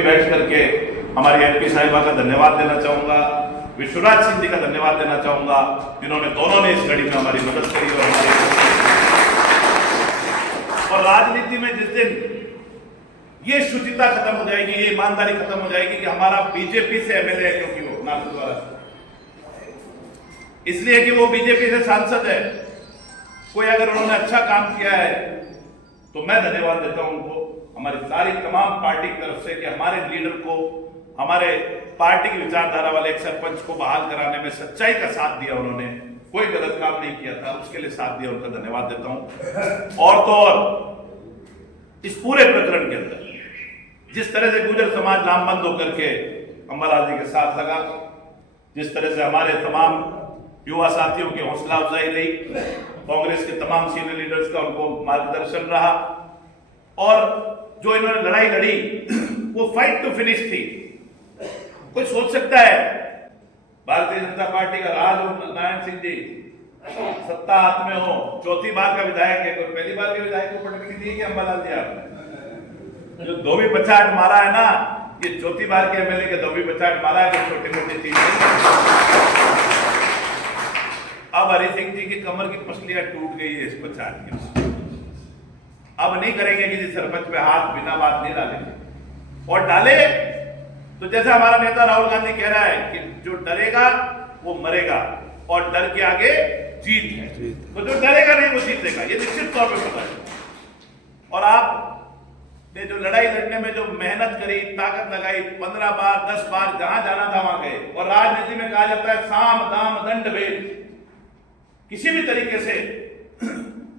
बैठ करके हमारी एमपी साहिबा का धन्यवाद देना चाहूंगा, विश्वराज सिंह जी का धन्यवाद देना चाहूंगा, जिन्होंने दोनों ने इस घड़ी में हमारी मदद करी। और राजनीति में जिस दिन ये शुचिता खत्म हो जाएगी, ये ईमानदारी खत्म हो जाएगी कि हमारा बीजेपी से एमएलए है, क्योंकि वो नाथद्वारा इसलिए कि वो बीजेपी से सांसद है, कोई अगर उन्होंने अच्छा काम किया है तो मैं धन्यवाद देता हूं उनको, हमारी सारी तमाम पार्टी की तरफ से, कि हमारे लीडर को, हमारे पार्टी की विचारधारा वाले एक सरपंच को बहाल कराने में सच्चाई का साथ दिया उन्होंने, कोई गलत काम नहीं किया था, उसके लिए साथ दिया, उनका धन्यवाद देता हूं। और तो और इस पूरे प्रकरण के अंदर जिस तरह से गुर्जर समाज लामबंद होकर के अंबालाल जी के साथ लगा, जिस तरह से हमारे तमाम युवा साथियों की हौसला अफजाई रही, कांग्रेस के तमाम सीनियर लीडर्स का उनको मार्गदर्शन रहा, और जो इन्होंने लड़ाई लड़ी वो फाइट टू फिनिश थी। कोई सोच सकता है भारतीय जनता पार्टी का राज हो, नारायण सिंह जी सत्ता हाथ में हो, चौथी बार का विधायक है, कोई पहली बार के विधायक को पटकनी दी कि अंबालाल जी आपने जो धोबी पछाड़ मारा है ना, ये चौथी बार के एमएलए के धोबी पछाड़ मारा है, तो छोटी मोटी चीज नहीं। अब हरि सिंह जी की कमर की पसलियां टूट गई है इस पछाड़ की, अब नहीं करेंगे किसी सरपंच पे हाथ, बिना बात नहीं डालेंगे, और डाले तो जैसा हमारा नेता राहुल गांधी कह रहा है कि जो डरेगा वो मरेगा, और डर के आगे जीत है, तो जो डरेगा नहीं वो जीतेगा, ये निश्चित तौर पे पता है। और आप ने जो लड़ाई लड़ने में जो मेहनत करी, ताकत लगाई, 15 बार 10 बार जहां जाना था वहां गए, और राजनीति में कहा जाता है साम दाम दंड भेद, किसी भी तरीके से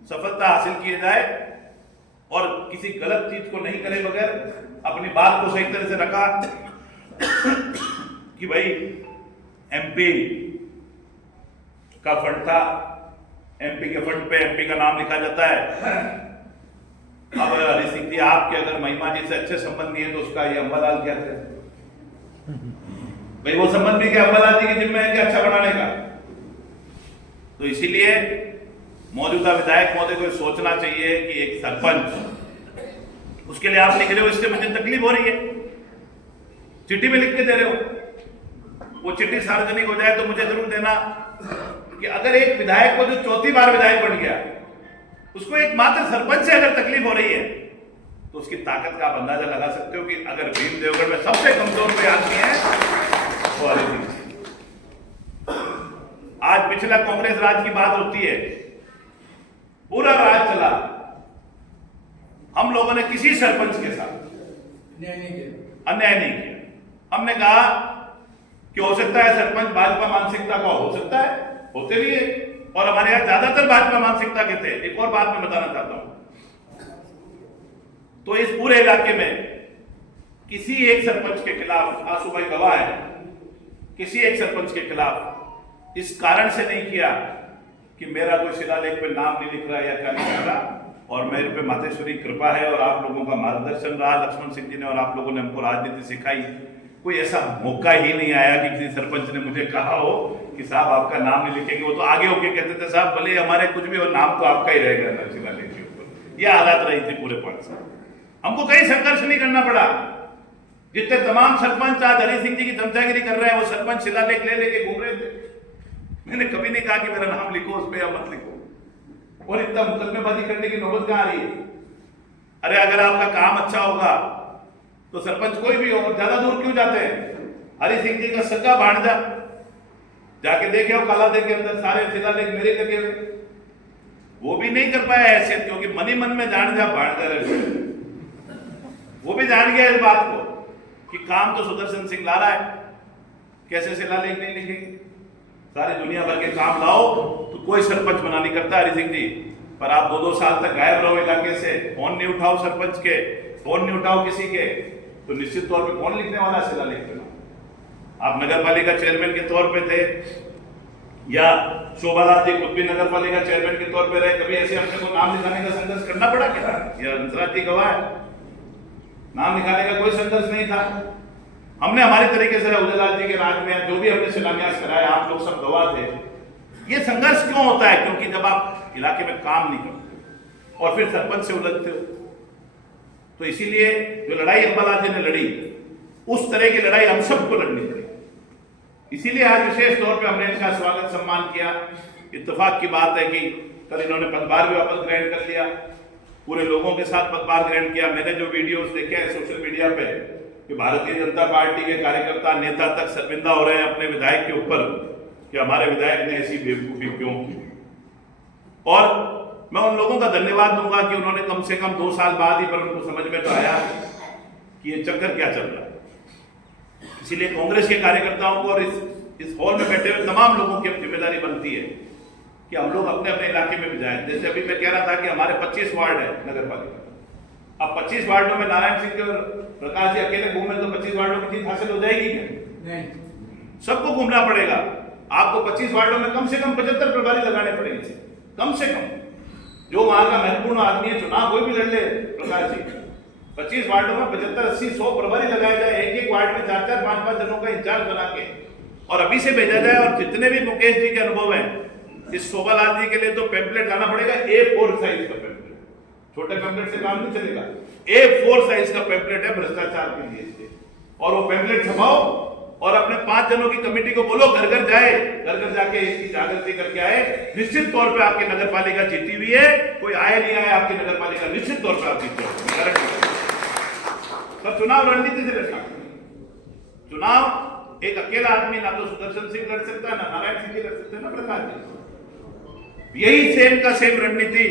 सफलता हासिल किए जाए और किसी गलत चीज को नहीं करे बगैर अपनी बात को सही तरह से रखा कि भाई एमपी का फंड था, एमपी के फंड पे एमपी का नाम लिखा जाता है। अब हरि सिंह जी आपके अगर महिमा जी से अच्छे संबंध नहीं है तो उसका ये अंबालाल क्या थे भाई, वो संबंध भी क्या अंबालाल जी के जिम्मे है कि अच्छा बनाने का। तो इसीलिए मौजूदा विधायक महोदय को सोचना चाहिए कि एक सरपंच, उसके लिए आप लिख रहे हो, इससे मुझे तकलीफ हो रही है, चिट्ठी में लिख के दे रहे हो, वो चिट्ठी सार्वजनिक हो जाए तो मुझे जरूर देना कि अगर एक विधायक को जो चौथी बार विधायक बन गया, उसको एक मात्र सरपंच से अगर तकलीफ हो रही है, तो उसकी ताकत का आप अंदाजा लगा सकते हो कि अगर भीम देवगढ़ में सबसे कमजोर कोई आदमी है वो हरि सिंह। आज पिछला कांग्रेस राज की बात होती है, पूरा राज चला, हम लोगों ने किसी सरपंच के साथ अन्याय नहीं किया। हमने कहा कि हो सकता है सरपंच भाजपा मानसिकता का हो सकता है, होते भी है, और हमारे यहां ज्यादातर भाजपा मानसिकता के थे। एक और बात मैं बताना चाहता हूं, तो इस पूरे इलाके में किसी एक सरपंच के खिलाफ, आंसू भाई गवाह है, किसी एक सरपंच के खिलाफ इस कारण से नहीं किया कि मेरा कोई शिलालेख पे नाम नहीं लिख रहा या क्या नहीं कर रहा, और मेरे पे मातेश्वरी कृपा है और आप लोगों का मार्गदर्शन रहा, लक्ष्मण सिंह जी ने, और आप लोगों ने हमको राजनीति सिखाई। कोई ऐसा मौका ही नहीं आया कि किसी सरपंच ने मुझे कहा हो कि साहब आपका नाम नहीं लिखेंगे। वो तो आगे होके कहते थे साहब भले हमारे कुछ भी हो, नाम तो आपका ही रहेगा ना शिलालेख के ऊपर। यह हालात रही थी पूरे 5 साल, हमको कहीं संघर्ष नहीं करना पड़ा। जितने तमाम सरपंच आज हरि सिंह जी की चमचागिरी कर रहे हैं, वो सरपंच शिलालेख ले लेके घूम रहे थे। मैंने कभी नहीं कहा कि मेरा नाम लिखो उस पर या मत लिखो, और इतना मुकदमेबाजी करने की नौबत कहां आ रही है। अरे अगर आपका काम अच्छा होगा तो सरपंच कोई भी हो, ज्यादा दूर क्यों जाते हैं। हरि सिंह जी का सगा भांजा जाके देखे हो काला देख के अंदर सारे शिलालेख मेरे लगे हुए, वो भी नहीं कर पाया हैसियत, क्योंकि मनी मन में जान जा भांजा रहे, वो भी जान गया इस बात को कि काम तो सुदर्शन सिंह ला रहा है, कैसे शिलालेख नहीं लिखेंगे। सारी दुनिया भर के काम लाओ तो कोई सरपंच मना नहीं करता हरि सिंह जी, पर आप 2-2 साल तक गायब रहो इलाके से, फोन नहीं उठाओ सरपंच के, फोन नहीं उठाओ किसी के, तो निश्चित तौर पे कौन लिखने वाला है शिलालेख पे? आप नगर पालिका चेयरमैन के तौर पे थे, या शोभालाल जी खुद भी नगर पालिका चेयरमैन के तौर पे रहे, कभी ऐसे अपने को नाम लिखाने का संघर्ष करना पड़ा क्या? या हंसराज जी गवाह है, नाम लिखाने का कोई संघर्ष नहीं था। हमने हमारे तरीके से उदयलाल जी के राज में जो भी हमने शिलान्यास कराया, आप लोग सब गवाह थे। ये संघर्ष क्यों होता है? क्योंकि जब आप इलाके में काम नहीं करते और फिर सरपंच से उलझते हो, तो इसीलिए जो लड़ाई अंबालाल जी ने लड़ी उस तरह की लड़ाई हम सबको लड़नी पड़ेगी। इसीलिए आज विशेष तौर पे हमने इनका स्वागत सम्मान किया। इत्तेफाक की बात है कि कल इन्होंने पदभार भी वापस ग्रहण कर लिया, पूरे लोगों के साथ पदभार ग्रहण किया। मैंने जो वीडियोस देखे हैं सोशल मीडिया पे कि भारतीय जनता पार्टी के कार्यकर्ता नेता तक शर्मिंदा हो रहे हैं अपने विधायक के ऊपर कि हमारे विधायक ने ऐसी बेवकूफी क्यों की। और मैं उन लोगों का धन्यवाद दूंगा कि उन्होंने कम से कम 2 साल बाद ही पर उनको समझ में तो आया कि ये चक्कर क्या चल रहा है। इसीलिए कांग्रेस के कार्यकर्ताओं को और इस हॉल में बैठे हुए तमाम लोगों की जिम्मेदारी बनती है कि हम लोग अपने अपने इलाके में भी जाएं। जैसे अभी मैं कह रहा था कि हमारे 25 वार्ड है नगर पालिका, अब 25 वार्डों में नारायण सिंह और प्रकाश जी अकेले घूमे तो 25 वार्डों की जीत हासिल हो जाएगी क्या? नहीं, सबको घूमना पड़ेगा। आपको 25 वार्डों में कम से कम 75 प्रभारी लगाने पड़ेंगे, कम से कम। जो वहां का महत्वपूर्ण आदमी है, चुनाव कोई भी लड़ ले प्रकाश जी, 25 वार्डों में 75, 80, 100 प्रभारी लगाए जाए, एक एक वार्ड में 4-4, 5-5 जनों का इंचार्ज बना के और अभी से भेजा जाए। और जितने भी मुकेश जी के अनुभव हैं, इस शोभा लाल जी के लिए तो पैम्पलेट लाना पड़ेगा A4 साइज का पैम्पलेट, छोटे पैम्पलेट से काम नहीं चलेगा। A4 साइज का पैम्पलेट है भ्रष्टाचार के लिए, और वो पैम्पलेट छपाओ और अपने 5 जनों की कमेटी को बोलो घर घर जाए, घर घर जाके इसकी जागृति करके आए। निश्चित तौर पे आपकी नगर पालिका जीती हुई है, कोई आए नहीं आए, आपकी नगर पालिका निश्चित तौर पे आप जीते। तो चुनाव रणनीति से लड़ना, चुनाव एक अकेला आदमी ना तो सुदर्शन सिंह लड़ सकता है, ना नारायण सिंह जी लड़ सकते हैं, ना प्रकाश जी। यही सेम का सेम रणनीति